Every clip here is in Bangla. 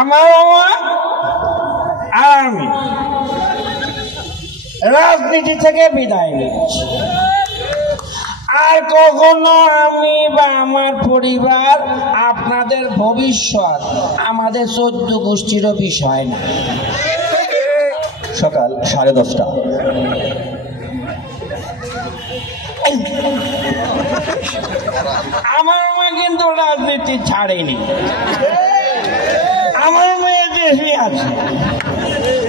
আমার আর আমি রাজনীতি থেকে বিদায় নিচ্ছি। আর কখনো আমি বা আমার পরিবার আপনাদের ভবিষ্যৎ আমাদের 14 গোষ্ঠীরও বিষয় না। সকাল 10:30। আমার মা কিন্তু রাজনীতি ছাড়েনি। আমার মেয়ে দেশে আছে,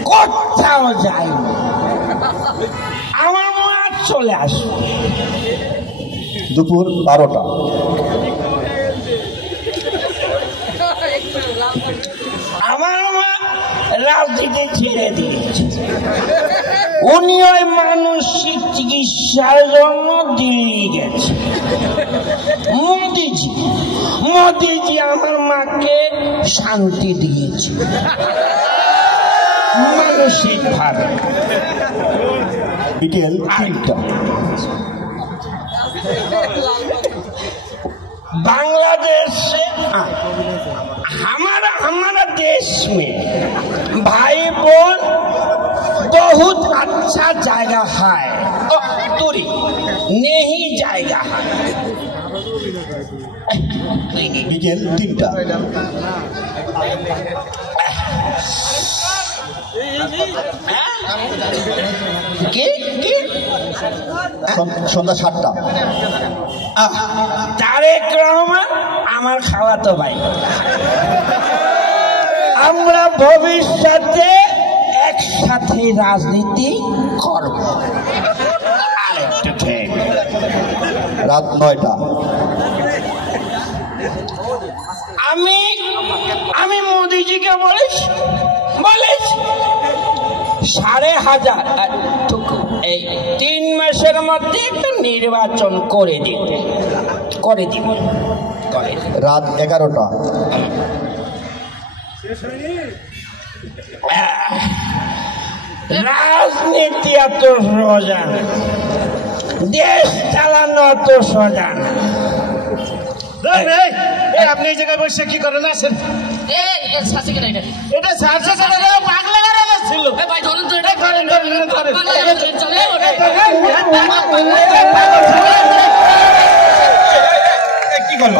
কোথাও যায়নি। আমার মা চলে আসে দুপুর 12টা। আমার মা রাজনীতি ছেড়ে দিয়েছে। উনি ওই মানসিক চিকিৎসার জন্য দিল্লি গেছে। মোদিজি আমার মাকে শান্তি দিয়েছে মানসিক ভাবে। বিকেল 3টা। बांग्लादेश से हमारा देश में भाई बहन बहुत अच्छा जाएगा है, दूरी नहीं जाएगा है। বিকেল 3টা। সন্ধ্যা 7টা। তারেক রহমান আমার খাওয়াতো ভাই। আমরা ভবিষ্যতে একসাথে রাজনীতি করব। আরেকটু ঠিক রাত 9টা। আমি মোদিজিকে বলেছি 5,500 এই 3 মাসের মধ্যে একটা নির্বাচন করে দিবে। রাত 11টা। রাজনীতি এত সোজা না, দেশ চালানো এত সোজা না। আপনি এই জায়গায় বসে কি করেন? আসেন। এটা পাগলা ছিল। কি করলো?